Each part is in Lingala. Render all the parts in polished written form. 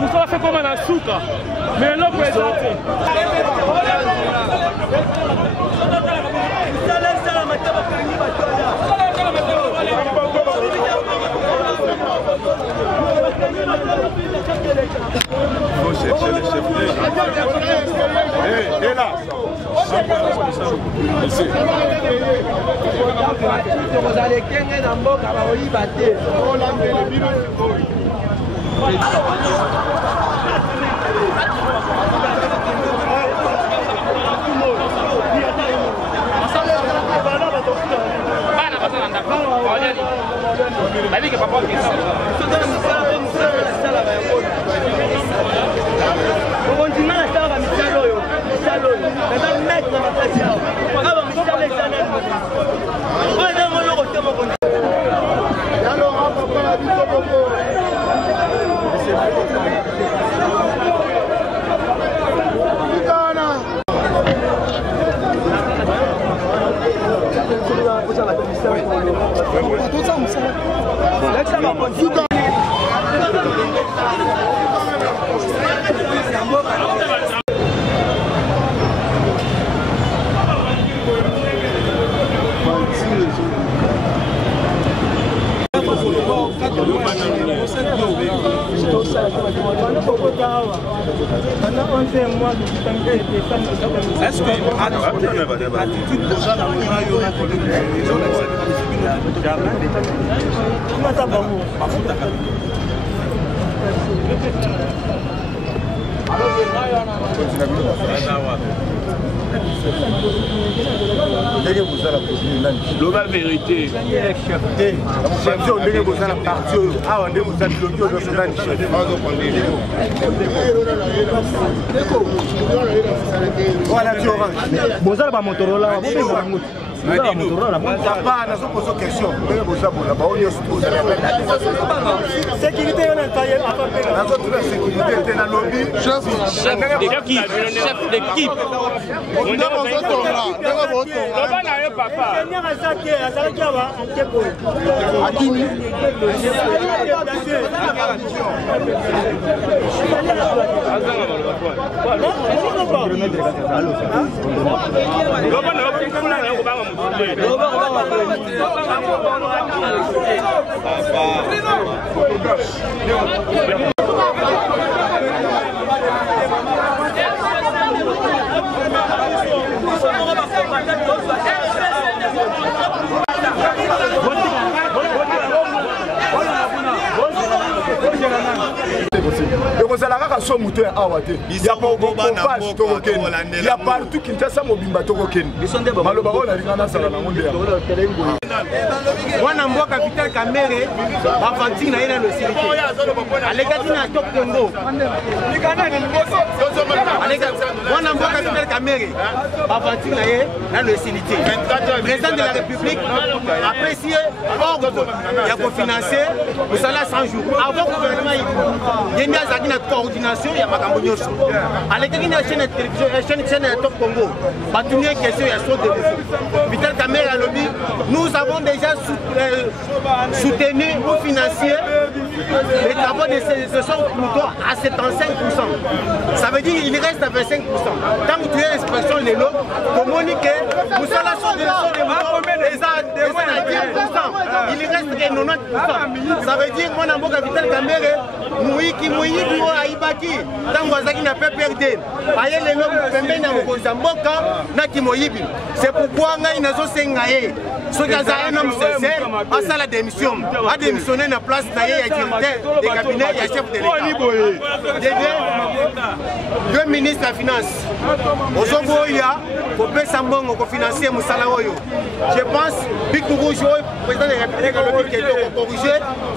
Musa fait comme un souka, mais l'autre est faut chercher le chef et là. Est-ce que l'attitude déjà dans global vérité. Chef d'équipe. Il y a partout qui est mobimba tokokeni. Maloba on a rigana sala na ngombe. Wana mboka capital Kamere bafanti na ina losirike. Alekati na top Congo. Wana mboka capital Kamere bafanti na ye na losirike. Président de la République apprécié ordre ya ko financer le salaire 100 jours. Avant gouvernement il y a une coordination ya makambo nyoso. Alekati na chaîne télévision chaîne top Congo. Batumie question ya so de Vital Kamere lobby. Nous avons déjà soutenu ou financier les travaux de ce sont plutôt à 75%. Ça veut dire qu'il reste à 25%. Quand tu es inspection les lots, communiquer, nous sommes la chose de les à 10%. Il reste à 90%. Ça veut dire mon amour Vital Kamere, Moui qui Aibaki, tant que n'a pas perdu. Aïe les lots, Pembe n'a pas Moka, n'a qui Moïbi. C'est pourquoi nous avons 5 ans. un homme sincère, à ça la démission. A démissionné dans la place de directeur des cabinets et chef de l'État. Deux ministres de la Finance. Ozoboya, pour payer Sambongo, pour financer Moussalaoyo. Je pense que Bic Rouge, le président de la République, qui est corrigé,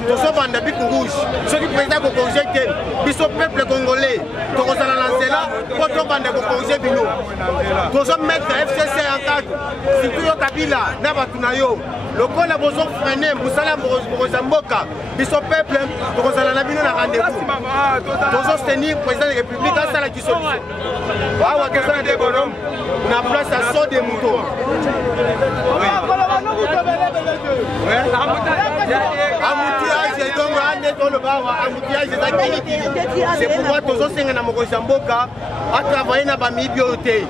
tout ça va dans Bic Rouge. Ceux qui président pour corriger, ils sont peuple congolais. Tout ça va lancer là, pour tout va dans corriger Bino. Tout ça mettre FCC en cadre. Si tout le Kabila, n'a pas tout nayo. Le pôle a besoin de freiner, Moussala Mozamboka, ils sont peuple, tout ça va dans rendez-vous. Tout ça soutenir le président de la République, ça la qui solution. Ah ouais, que ça des bonhommes, on a place à saut des moutons. C'est pourquoi tous ceux qui sont dans Mozamboka à travailler dans la bibliothèque.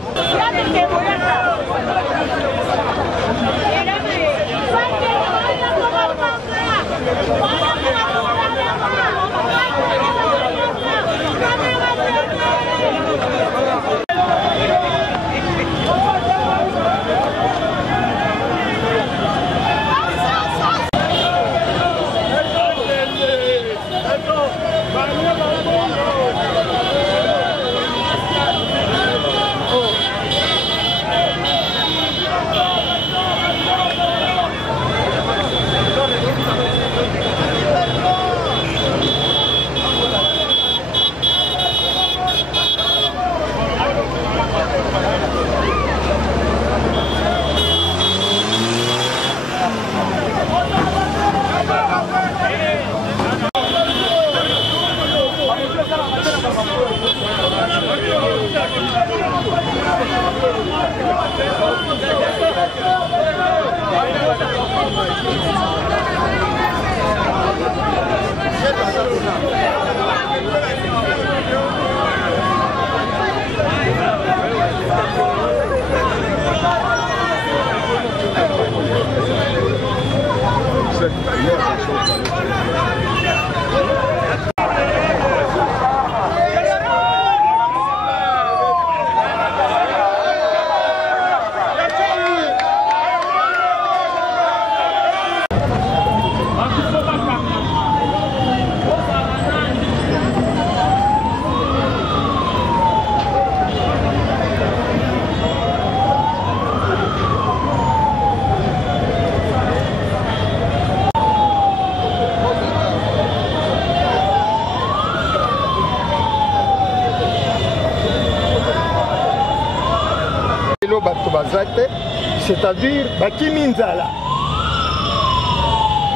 C'est-à-dire Bakiminzala.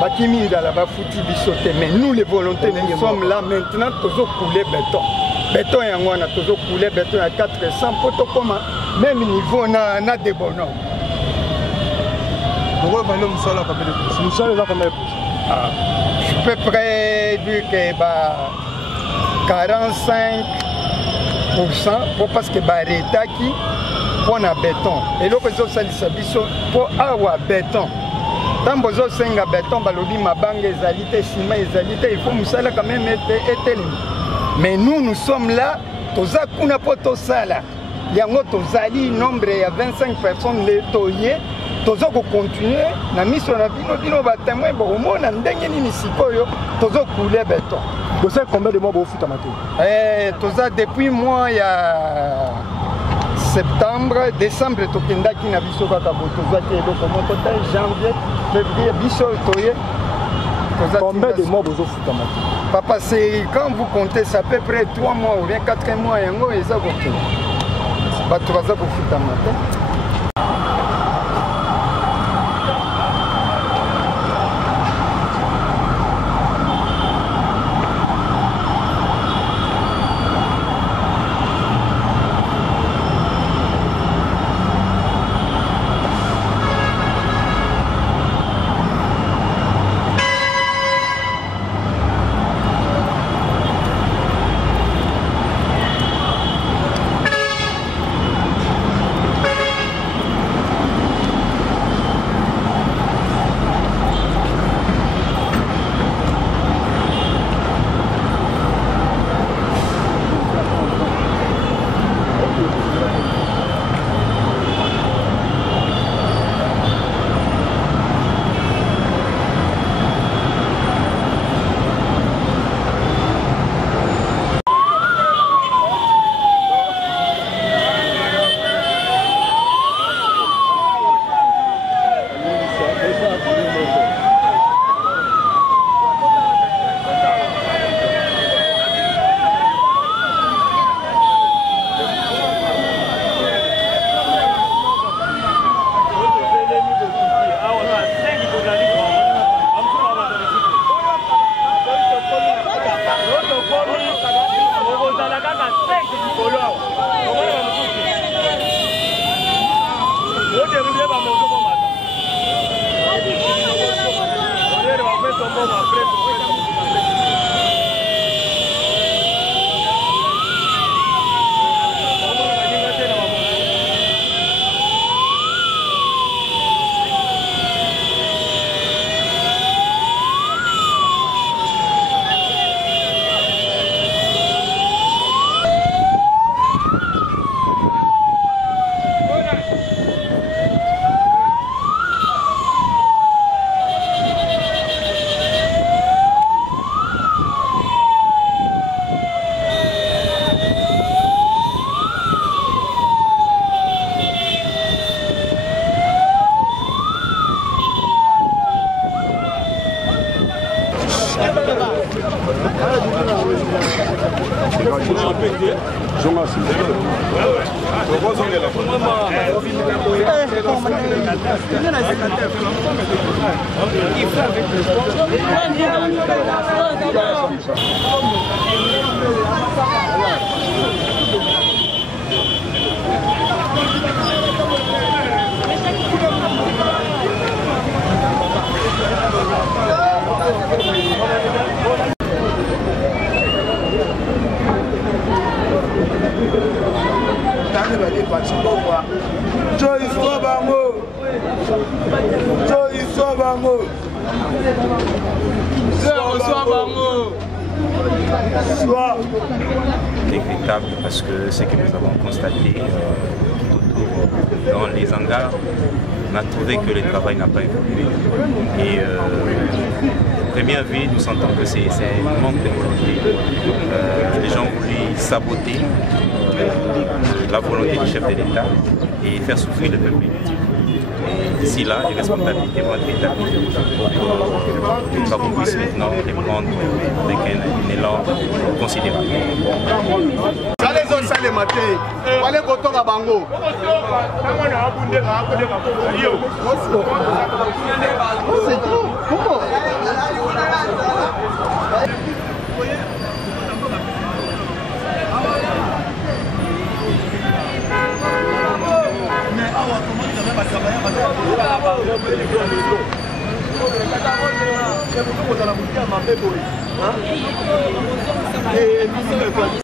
Bakiminzala va foutre bisoté. Mais nous les volontaires, nous sommes là maintenant, toujours couler béton. Béton et on a toujours coulé béton à 400 poteaux comme même niveau on a des bonhommes. Je peux près dire que 45% parce que l'État qui pour na béton et là que ça biso pour avoir béton tant besoin senga béton balobi mabanga ezalité ciment ezalité il faut musala quand même être mais nous sommes là toza kuna poto sala yango tozali nombre ya 25 personnes les toyer tozo ko continuer na miso na bino ba témoin bo mona ndenge nini sikoyo tozo couler béton. Vous savez combien de mois vous foutez à matin? Toza depuis mois ya septembre, décembre, tokendaki na biso kaka botozaki eloko moko te janvier, février, biso toye. Combien de mois vous foutez à matin? Papa, c'est quand vous comptez, c'est à peu près 3 mois ou bien 4 mois yango et ça vous bato baza kofuta matin. Regrettable parce que ce que nous avons constaté dans les hangars, on a trouvé que le travail n'a pas évolué. Et à première vue, nous sentons que c'est un manque de volonté. Les gens voulaient saboter la volonté du chef de l'État et faire souffrir le peuple. D'ici là, les responsabilités vont être établies pour que les travaux puissent maintenant reprendre avec un élan considérable.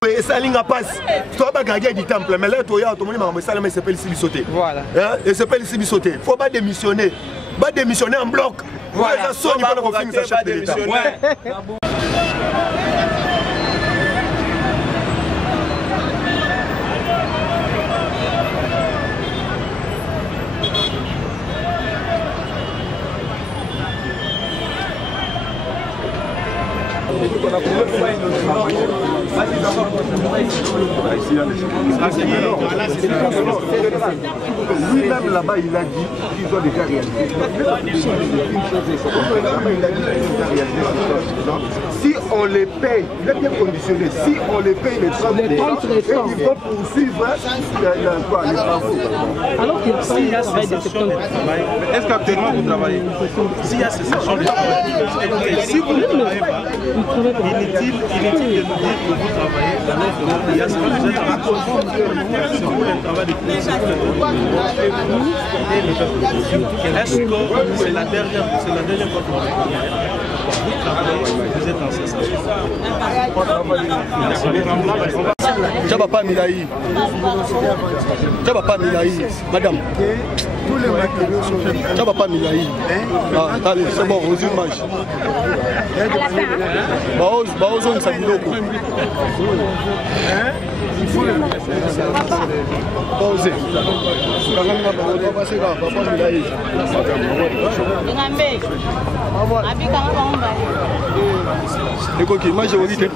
Et ça ligne passe. Tu vas gagner du temple, mais là tu as tout le monde ça s'appelle Sibisoté. Voilà. Et s'appelle Sibisoté. Faut pas démissionner. Pas démissionner en bloc. Voilà. Ça sonne pas qu'on finisse à chef de l'État. Lui-même là-bas, il a dit qu'ils ont déjà réalisé. Si on les paye, il est bien conditionné, si on les paye les 30 restants, ils vont poursuivre les travaux. Alors s'il y a cessation de travail, est-ce qu'actuellement vous travaillez? S'il y a cessation de travail, si vous ne travaillez pas, inutile de nous dire que vous travaillez alors qu'il y a cessation de travail. C'est pour le travail de policiers. Est-ce que c'est la dernière fois que vous travaillez, vous êtes en cessation? Tchabapa Milaï. Tchabapa Milaï. Madame. Tous les matériaux sont Tchabapa Milaï. Allez, c'est bon, aux images. Baozo Nsabidoko. Il faut le poser. Majorité.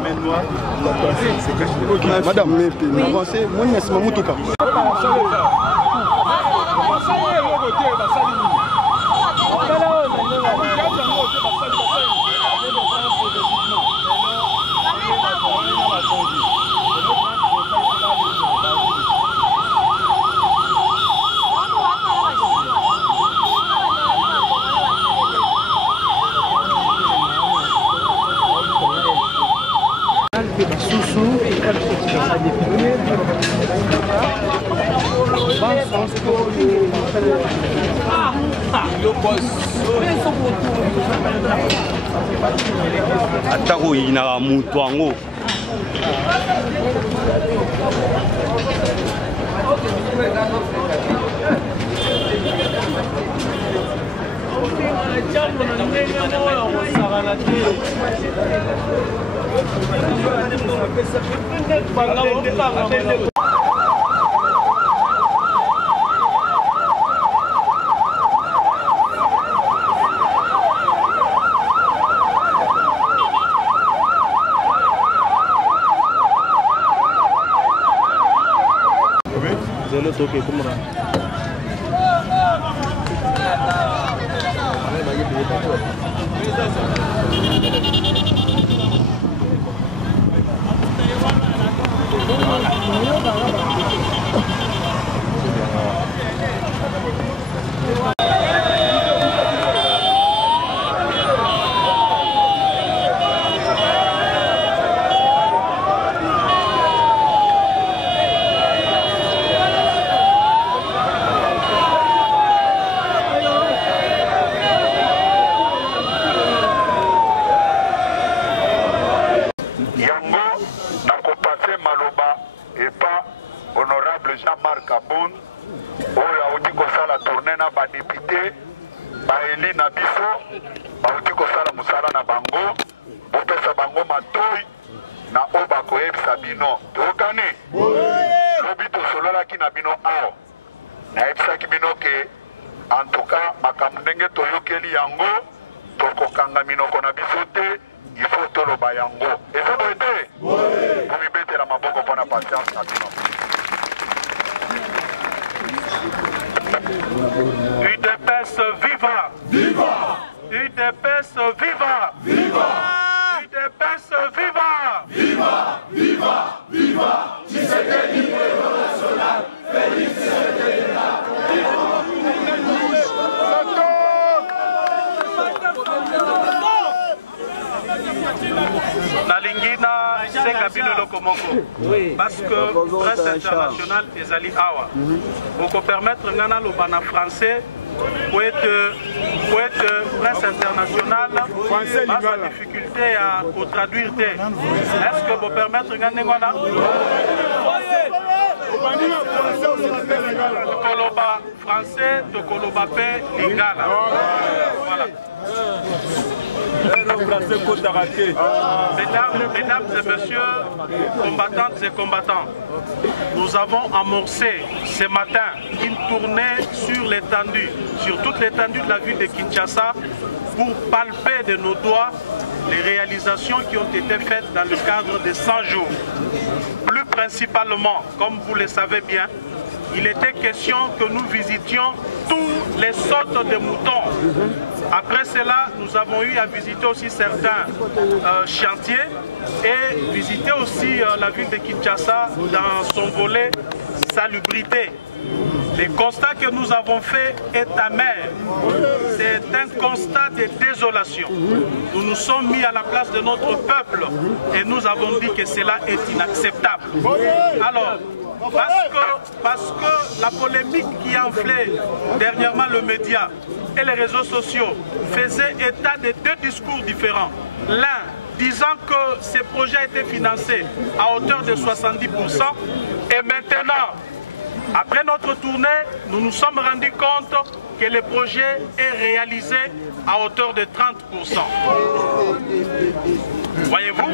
Madame, mais avancez, moi, je suis Mamoutouka. Ah, atako inaka mutu yango toke kumra UDPS viva! Viva! UDPS viva! Viva! UDPS viva! Viva! Viva! Viva! Tshisekedi national! Félix Tshisekedi! Nalingina senga bino lokomoko parce que presse internationale ezali awa pour permettre ngana lobana français pour être presse internationale pas de difficulté à traduire est-ce que vous permettre ngana ngana tokoloba français tokoloba pe lingala voilà. Mesdames et messieurs, combattantes et combattants, nous avons amorcé ce matin une tournée sur l'étendue, sur toute l'étendue de la ville de Kinshasa pour palper de nos doigts les réalisations qui ont été faites dans le cadre de 100 jours. Plus principalement, comme vous le savez bien, il était question que nous visitions tous les sortes de moutons. Après cela, nous avons eu à visiter aussi certains chantiers et visiter aussi la ville de Kinshasa dans son volet salubrité. Le constat que nous avons fait est amer. C'est un constat de désolation. Nous nous sommes mis à la place de notre peuple et nous avons dit que cela est inacceptable. Alors, parce que la polémique qui a enflé dernièrement le média et les réseaux sociaux faisait état de deux discours différents. L'un disant que ces projets étaient financés à hauteur de 70% et maintenant, après notre tournée, nous nous sommes rendus compte que le projet est réalisé à hauteur de 30%. Voyez-vous?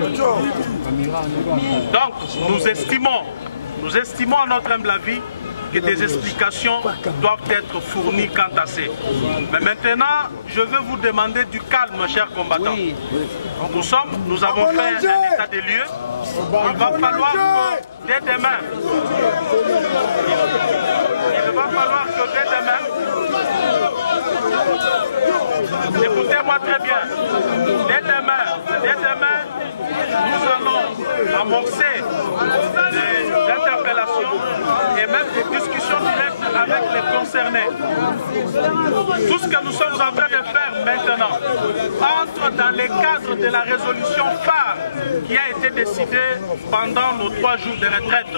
Donc, nous estimons à notre humble avis que des explications doivent être fournies quant à ça. Mais maintenant, je veux vous demander du calme, chers combattants. Nous avons fait un état des lieux. Il va falloir que dès demain, écoutez-moi très bien, dès demain, nous allons amorcer des interpellations et même des discussion directe avec les concernés. Tout ce que nous sommes en train de faire maintenant entre dans les cadres de la résolution phare qui a été décidée pendant nos 3 jours de retraite.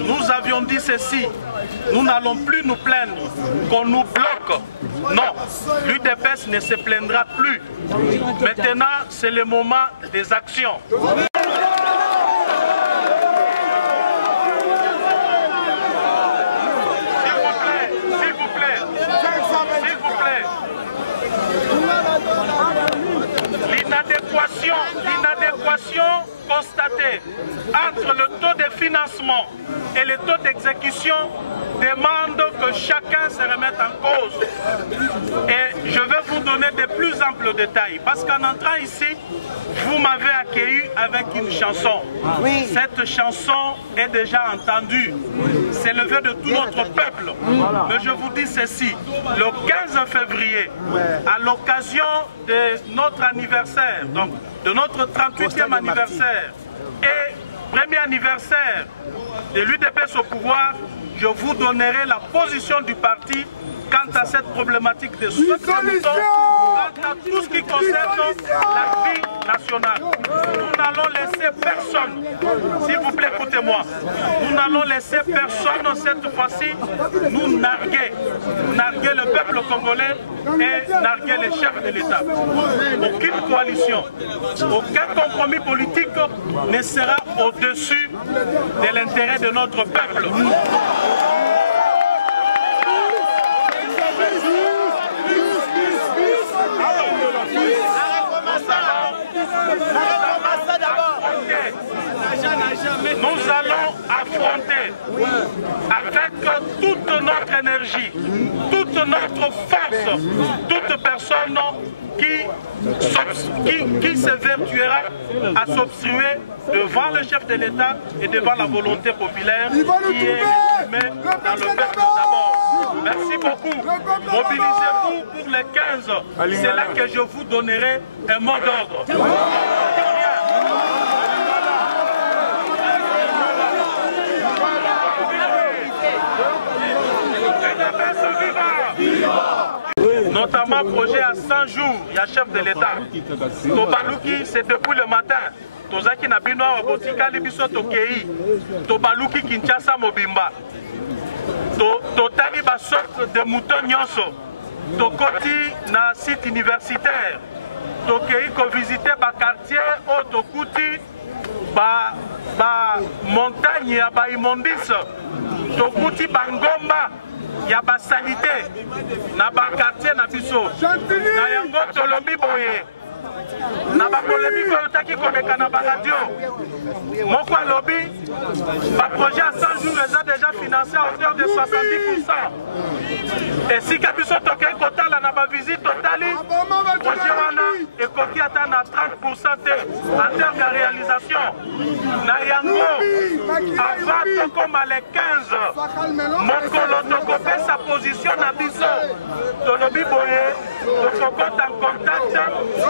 Nous avions dit ceci, nous n'allons plus nous plaindre qu'on nous bloque. Non, l'UDPS ne se plaindra plus. Maintenant, c'est le moment des actions. L'inadéquation constatée entre le taux de financement et le taux d'exécution demande que chacun se remette en cause. Et je vais vous donner de plus amples détails parce qu'en entrant ici, vous m'avez accueilli avec une chanson. Oui. Cette chanson est déjà entendue. C'est le vœu de tout notre peuple. Mais je vous dis ceci, le 15 février, à l'occasion de notre anniversaire, donc de notre 38e anniversaire et premier anniversaire de l'UDPS au pouvoir, je vous donnerai la position du parti quant à cette problématique de soins de moutons, quant à tout ce qui concerne la vie nationale. Nous n'allons laisser personne, s'il vous plaît, écoutez-moi, nous n'allons laisser personne cette fois-ci nous narguer le peuple congolais et narguer les chefs de l'État. Aucune coalition, aucun compromis politique ne sera au-dessus de l'intérêt de notre peuple. Nous allons affronter avec toute notre énergie, toute notre force, toute personne qui se vertuera à s'obstruer devant le chef de l'État et devant la volonté populaire qui est exprimée dans le peuple d'abord. Merci beaucoup. Mobilisez-vous pour les 15. C'est là que je vous donnerai un mot d'ordre. Notamment projet à 100 jours, il y a chef de l'État. Tobaluki, c'est depuis le matin. Tozaki na bino wa botika libiso tokei. Tobaluki Kinshasa Mobimba. Totali ba sorte de mouton nyonso. Tokoti na site universitaire. Tokei ko visiter ba quartier o tokuti ba montagne ya ba immondice. Tokuti ba ngomba ya ba salité na ba quartier na biso. Na yango tolobi boye. Na ba polémique otaki komeka na ba radio. Moko lobby, ba projet à 100 jours les a déjà financé à hauteur de 70%. Et si Kabiso Tokei Kotala na ba visite totali, projet wana ekoki ata na 30% en termes de réalisation. Na yango, avant tokoma les 15, mokolo tokope sa position na biso. Tolobi boye, tokokota en contact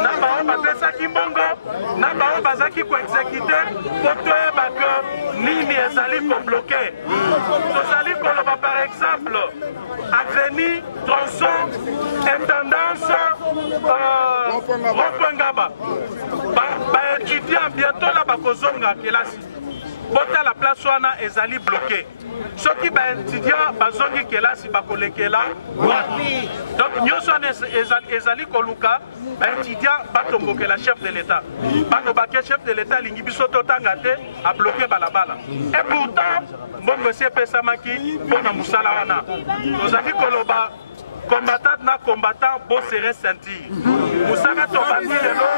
na bao bapesaki mbongo, na bao bazaki ko exécuter poto ebaka nini ezali ko bloquer. Tozali koloba par exemple avenue, tronçon, intendance, Ropengaba. Étudiants bientôt là bakozonga kelasi. Bota la place wana ezali bloqué. Ceux qui étudiants bazongi kelasi bakolekela. Donc nyoso ezali koluka étudiants batomboke la chef de l'État. Banobake chef de l'État lingi biso totangate a bloqué balabala. Et pourtant mbongo CP Samaki bona musala wana. Tozali koloba combattant na combattant bo serré ceinture. Musala to bandi lelo.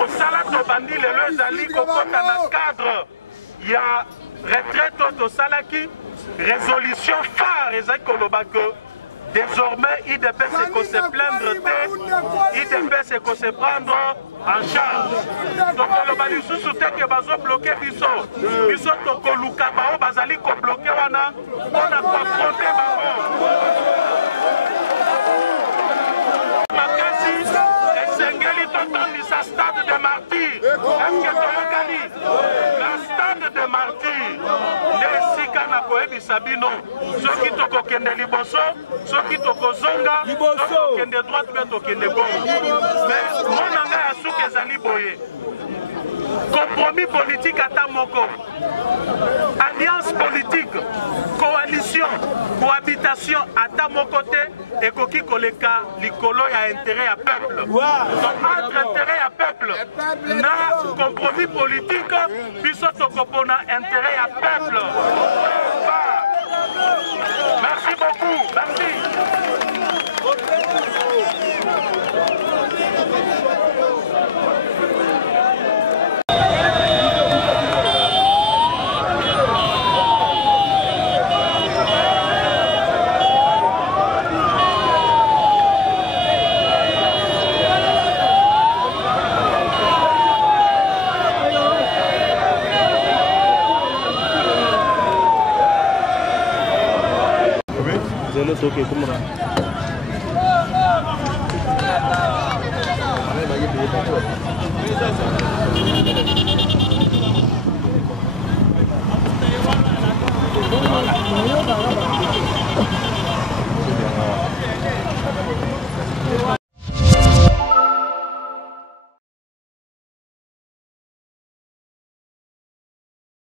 Musala to bandi lelo ezali kokota na cadre. Il y a retraite to salaki résolution phare ezali koloba que désormais IDPS c'est qu'on se plaindre IDPS c'est qu'on se prendre en charge. Donc le bali sous que bazo bloquer biso to koluka bao bazali ko bloquer wana on a confronté bao makasi esengeli totondisa stade de martyr eske toyokani na stade de martyr nde esika na koyebisa bino soki tokokende liboso soki tokozonga tokokende droite mpe tokende gauche mais mona ngai ya suki ezali boye compromis politique ata moko alliance politique coalition cohabitation ata moko te ekoki koleka likolo ya intérêt ya peuple donc entre intérêt ya peuple na compromis politique biso tokopona intérêt ya peuple. Merci beaucoup, merci. Okay, come on.